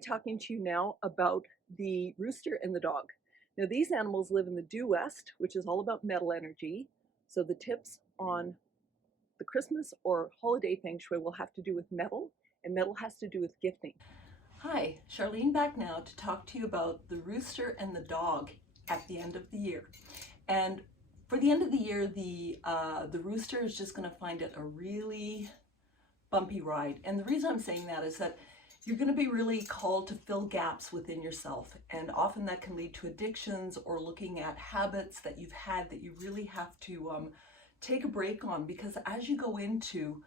talking to you now about the rooster and the dog. Now, these animals live in the due west, which is all about metal energy. So, the tips on the Christmas or holiday feng shui will have to do with metal, and metal has to do with gifting. Hi, Charlene back now to talk to you about the rooster and the dog at the end of the year. And for the end of the year, the rooster is just going to find it a really bumpy ride. And the reason I'm saying that is that you're going to be really called to fill gaps within yourself. And often that can lead to addictions or looking at habits that you've had that you really have to take a break on, because as you go into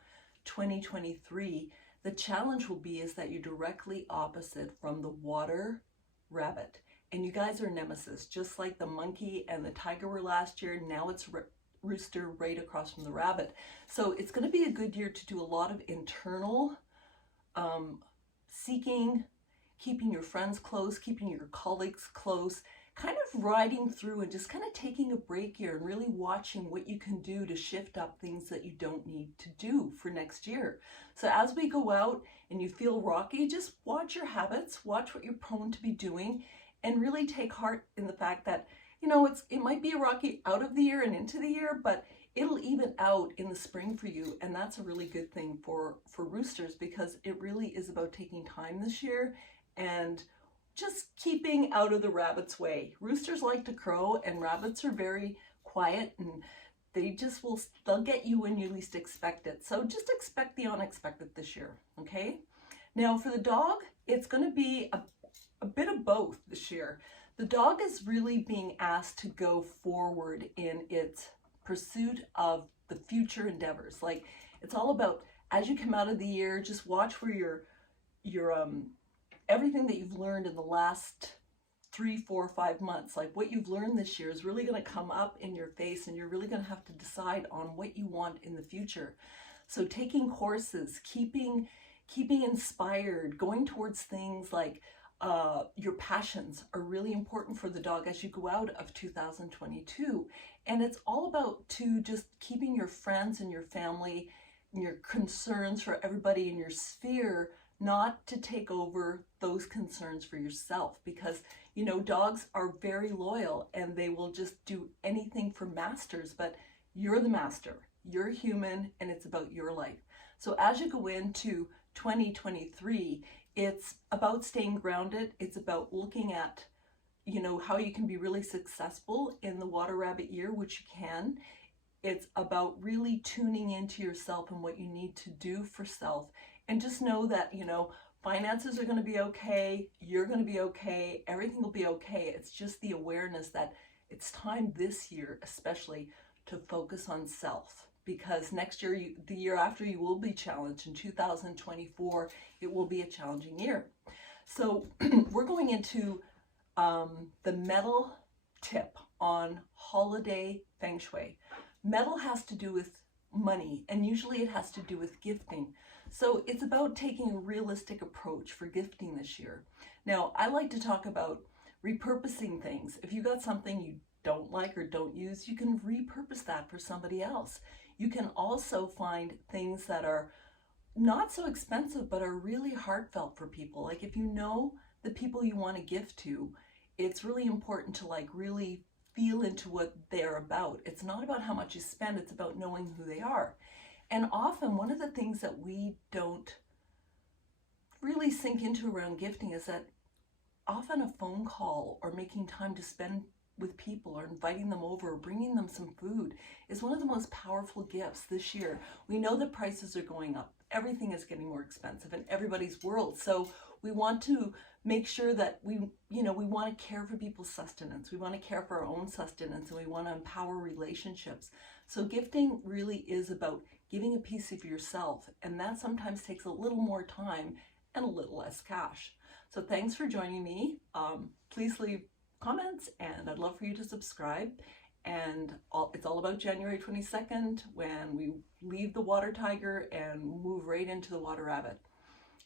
2023, the challenge will be is that you're directly opposite from the water rabbit. And you guys are nemesis, just like the monkey and the tiger were last year. Now it's rooster right across from the rabbit. So it's going to be a good year to do a lot of internal seeking, keeping your friends close, keeping your colleagues close, kind of riding through and just kind of taking a break here and really watching what you can do to shift up things that you don't need to do for next year. So as we go out and you feel rocky, just watch your habits, watch what you're prone to be doing, and really take heart in the fact that, you know, it might be a rocky out of the year and into the year, but it'll even out in the spring for you. And that's a really good thing for roosters, because it really is about taking time this year and just keeping out of the rabbit's way. Roosters like to crow, and rabbits are very quiet, and they'll get you when you least expect it. So just expect the unexpected this year, okay? Now for the dog, it's going to be a bit of both this year. The dog is really being asked to go forward in its pursuit of the future endeavors. Like, it's all about, as you come out of the year, just watch where your everything that you've learned in the last 3, 4, 5 months, like what you've learned this year is really going to come up in your face, and you're really going to have to decide on what you want in the future. So taking courses, keeping inspired, going towards things like your passions are really important for the dog as you go out of 2022. And it's all about just keeping your friends and your family and your concerns for everybody in your sphere, not to take over those concerns for yourself, because, you know, dogs are very loyal and they will just do anything for masters, but you're the master, you're human, and it's about your life. So as you go into 2023, it's about staying grounded. It's about looking at, you know, how you can be really successful in the water rabbit year, which you can. It's about really tuning into yourself and what you need to do for self. And just know that, you know, finances are going to be okay. You're going to be okay. Everything will be okay. It's just the awareness that it's time this year, especially, to focus on self. Because next year, the year after, you will be challenged. In 2024, it will be a challenging year. So we're going into the metal tip on holiday feng shui. Metal has to do with money, and usually it has to do with gifting. So it's about taking a realistic approach for gifting this year. Now, I like to talk about repurposing things. If you got something you don't like or don't use, you can repurpose that for somebody else. You can also find things that are not so expensive but are really heartfelt for people. Like, if you know the people you want to gift to, it's really important to really feel into what they're about. It's not about how much you spend, it's about knowing who they are. And often one of the things that we don't really sink into around gifting is that often a phone call or making time to spend with people or inviting them over or bringing them some food is one of the most powerful gifts this year. We know that prices are going up. Everything is getting more expensive in everybody's world. So we want to make sure that we want to care for people's sustenance. We want to care for our own sustenance, and we want to empower relationships. So gifting really is about giving a piece of yourself, and that sometimes takes a little more time and a little less cash. So thanks for joining me. Please leave comments, and I'd love for you to subscribe. And it's all about January 22nd, when we leave the water tiger and move right into the water rabbit.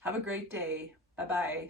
Have a great day. Bye-bye.